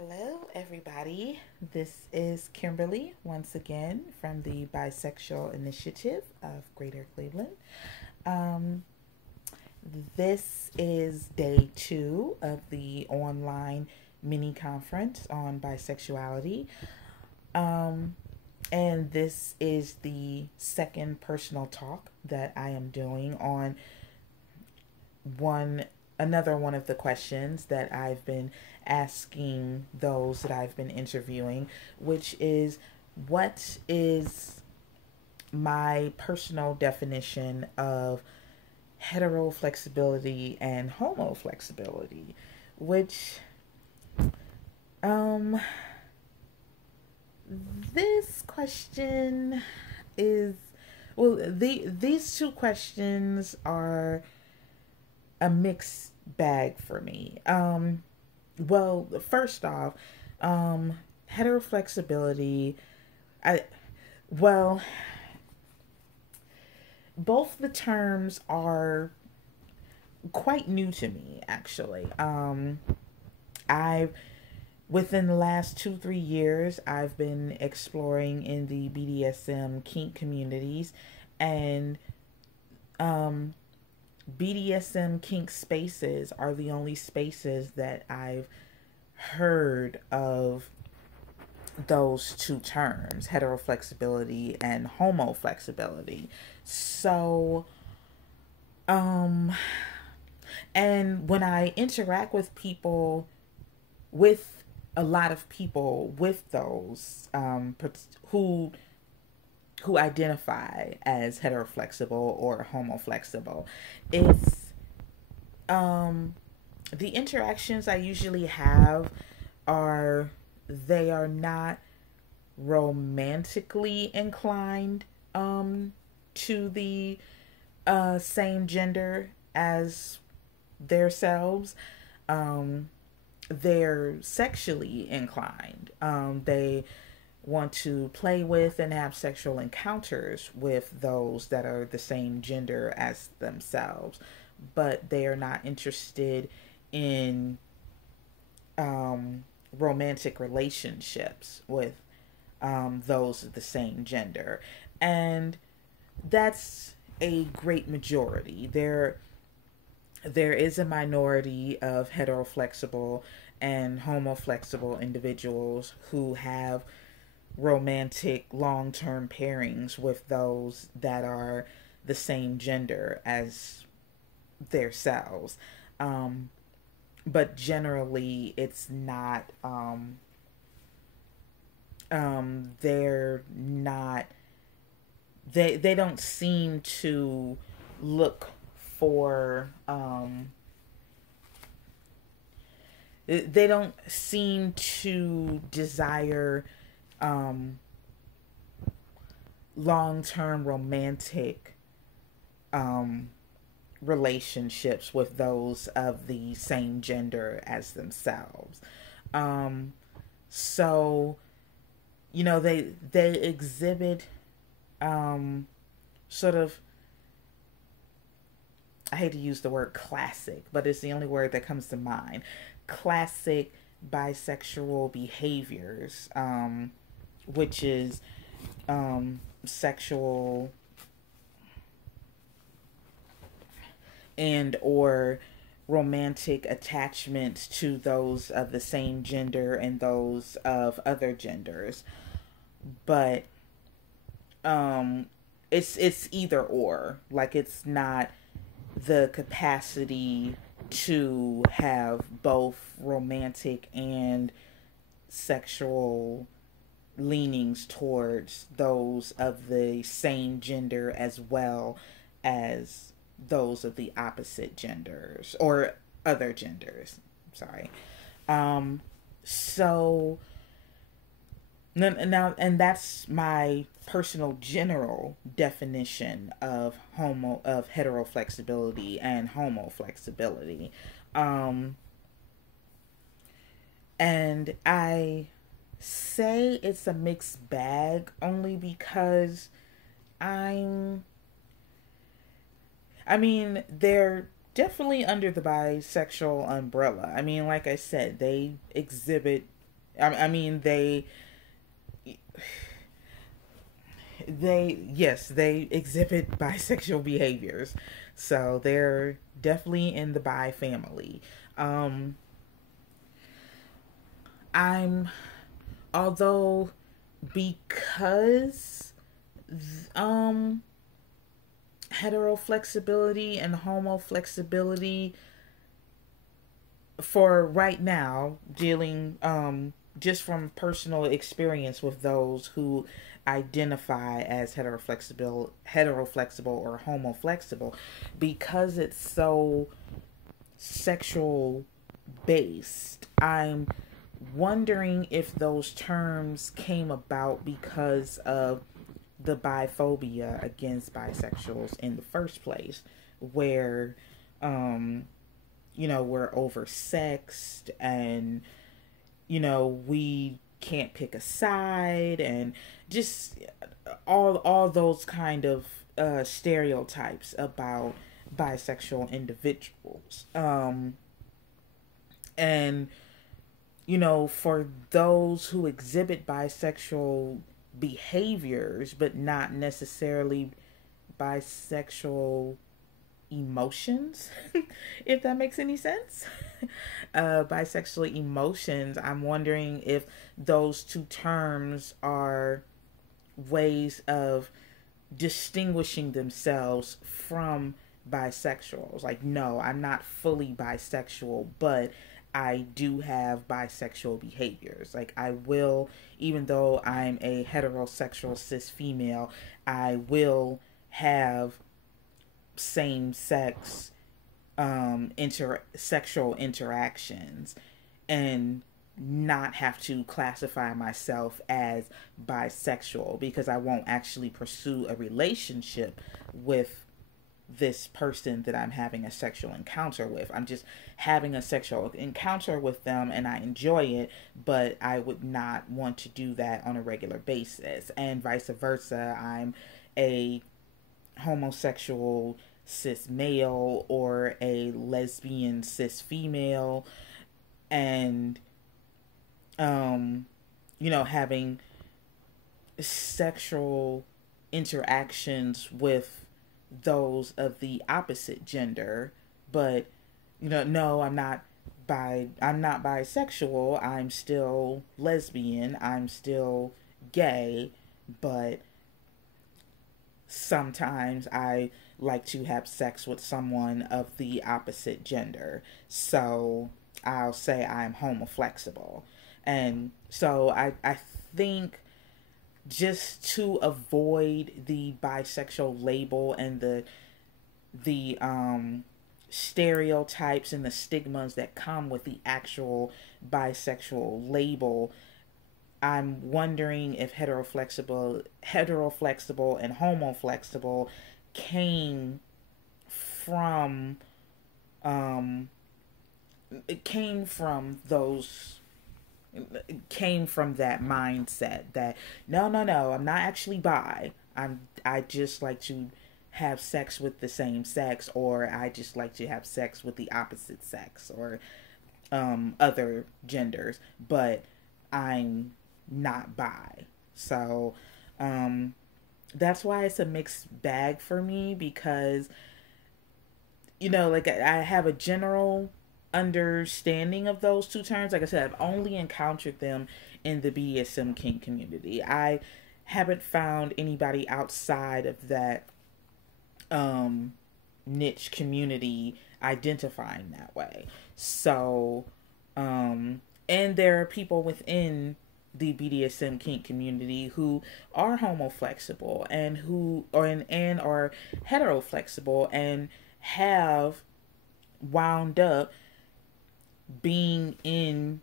Hello, everybody. This is Kimberly once again from the Bisexual Initiative of Greater Cleveland. Um, this is day 2 of the online mini conference on bisexuality. Um, and this is the second personal talk that I am doing on one another one of the questions that I've been asking those that I've been interviewing, which is what is my personal definition of heteroflexibility and homoflexibility, which um this question is these two questions are a mixed bag for me. Well, first off, heteroflexibility, I, well, both the terms are quite new to me, actually. I've, within the last 2, 3 years, I've been exploring in the BDSM kink communities, and, BDSM kink spaces are the only spaces that I've heard of those two terms, heteroflexibility and homoflexibility. So, um, and when I interact with people, with a lot of people with those, who identify as heteroflexible or homoflexible, it's the interactions I usually have are they are not romantically inclined to the same gender as themselves. Um, they're sexually inclined. They want to play with and have sexual encounters with those that are the same gender as themselves, but they are not interested in romantic relationships with those of the same gender. And that's a great majority. There is a minority of heteroflexible and homoflexible individuals who have romantic long-term pairings with those that are the same gender as themselves. But generally, it's not. They're not. They don't seem to look for. They don't seem to desire long-term romantic relationships with those of the same gender as themselves. Um, so they exhibit sort of, I hate to use the word classic, but it's the only word that comes to mind. Classic bisexual behaviors, which is sexual and or romantic attachments to those of the same gender and those of other genders. But it's either or. Like, it's not the capacity to have both romantic and sexual leanings towards those of the same gender as well as those of the opposite genders or other genders. Sorry. So now, and that's my personal general definition of heteroflexibility and homoflexibility. Um, and I say it's a mixed bag only because I'm I mean, they're definitely under the bisexual umbrella. I mean, like I said, they exhibit I mean, they exhibit bisexual behaviors, so they're definitely in the bi family. Um, I'm although because um heteroflexibility and homoflexibility for right now, dealing just from personal experience with those who identify as heteroflexible or homoflexible, because it's so sexual based. I'm wondering if those terms came about because of the biphobia against bisexuals in the first place, where um we're oversexed, and we can't pick a side, and just all those kind of stereotypes about bisexual individuals. And for those who exhibit bisexual behaviors but not necessarily bisexual emotions, if that makes any sense. Bisexual emotions, I'm wondering if those two terms are ways of distinguishing themselves from bisexuals. Like, no, I'm not fully bisexual, but I do have bisexual behaviors. Like, I will, even though I'm a heterosexual cis female, I will have same sex sexual interactions and not have to classify myself as bisexual, because I won't actually pursue a relationship with this person that I'm having a sexual encounter with. I'm just having a sexual encounter with them and I enjoy it, but I would not want to do that on a regular basis. And vice versa, I'm a homosexual cis male or a lesbian cis female, and having sexual interactions with those of the opposite gender. But no, I'm not bisexual, I'm still lesbian, I'm still gay, but sometimes I like to have sex with someone of the opposite gender. So I'll say I'm homoflexible. And so I think, just to avoid the bisexual label and the stereotypes and the stigmas that come with the actual bisexual label, I'm wondering if heteroflexible and homoflexible came from um it came from those came from that mindset that no, I'm not actually bi. I just like to have sex with the same sex, or I just like to have sex with the opposite sex, or other genders, but I'm not bi. So that's why it's a mixed bag for me, because like, I have a general understanding of those two terms. Like I said, I've only encountered them in the BDSM kink community. I haven't found anybody outside of that niche community identifying that way. So and there are people within the BDSM kink community who are homoflexible and who and are heteroflexible and have wound up being in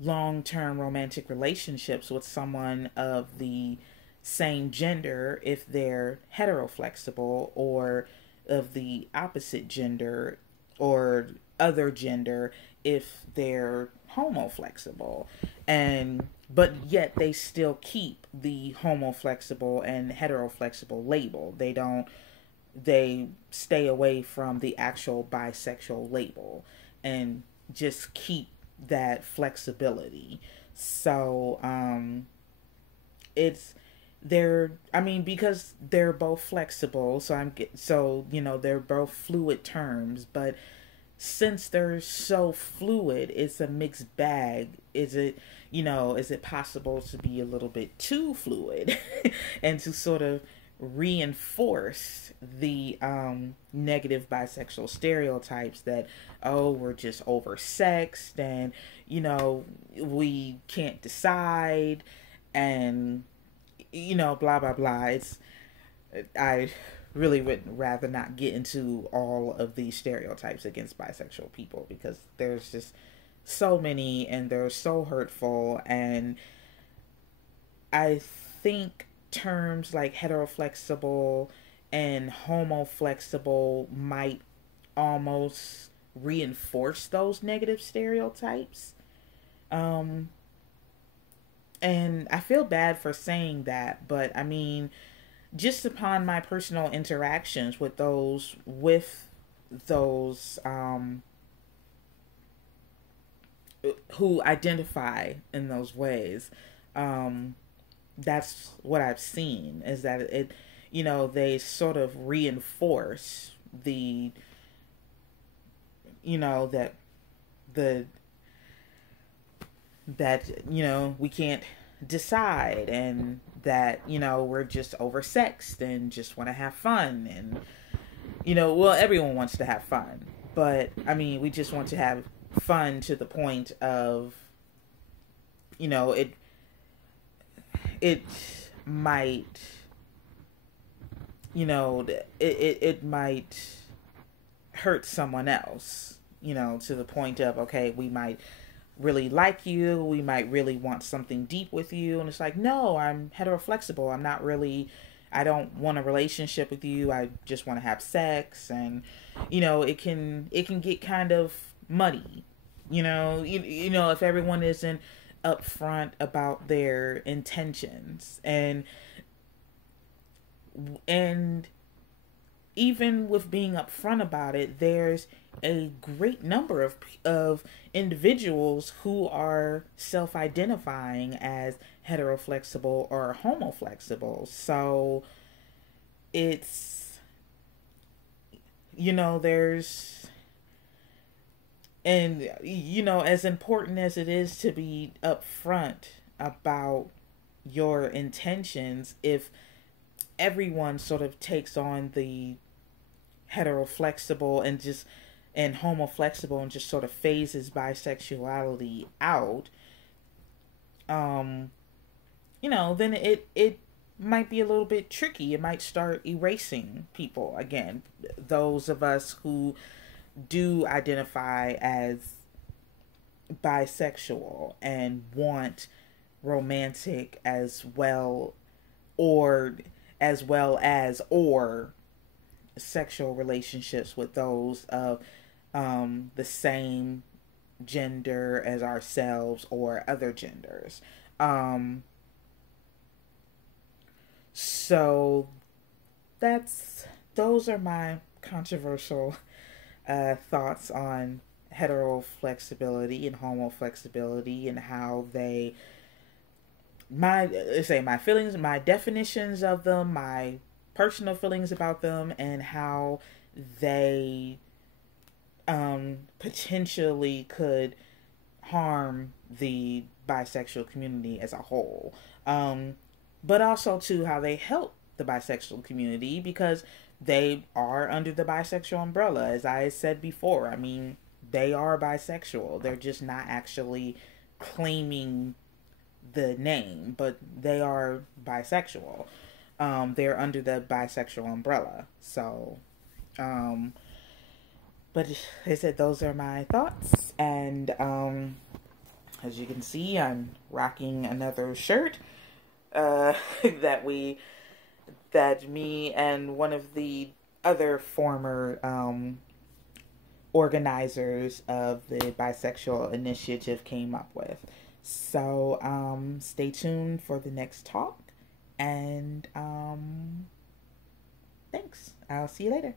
long-term romantic relationships with someone of the same gender if they're heteroflexible, or of the opposite gender or other gender if they're homoflexible. And but yet they still keep the homoflexible and heteroflexible label. They stay away from the actual bisexual label and just keep that flexibility. So it's because they're both flexible, so they're both fluid terms, but since they're so fluid, it's a mixed bag. Is it possible to be a little bit too fluid and to sort of reinforce the negative bisexual stereotypes that, oh, we're just oversexed and, we can't decide and, blah, blah, blah. I really would rather not get into all of these stereotypes against bisexual people because there's just so many and they're so hurtful. And I think terms like heteroflexible and homoflexible might almost reinforce those negative stereotypes. And I feel bad for saying that, but I mean, just upon my personal interactions with those who identify in those ways, that's what I've seen, is that they sort of reinforce the that the that we can't decide, and that we're just oversexed and just want to have fun, and well, everyone wants to have fun, but I mean, we just want to have fun to the point of it might it might hurt someone else, to the point of, okay, we might really like you, we might really want something deep with you, and it's like, no, I'm heteroflexible, I don't want a relationship with you, I just want to have sex. And it can get kind of muddy, if everyone isn't upfront about their intentions. And even with being upfront about it, there's a great number of individuals who are self-identifying as heteroflexible or homoflexible. So it's, there's, and, as important as it is to be upfront about your intentions, if everyone sort of takes on the heteroflexible and homoflexible and just sort of phases bisexuality out, then it might be a little bit tricky. It might start erasing people again. Those of us who do identify as bisexual and want romantic as well as sexual relationships with those of the same gender as ourselves or other genders. So those are my controversial thoughts on heteroflexibility and homoflexibility, and how my feelings, my definitions of them, my personal feelings about them, and how they potentially could harm the bisexual community as a whole. But also too, how they help the bisexual community, because they are under the bisexual umbrella. As I said before, I mean, they are bisexual. They're just not actually claiming the name, but they are bisexual. They're under the bisexual umbrella. So, but I said those are my thoughts. And as you can see, I'm rocking another shirt that me and one of the other former organizers of the Bisexual Initiative came up with. So stay tuned for the next talk, and thanks. I'll see you later.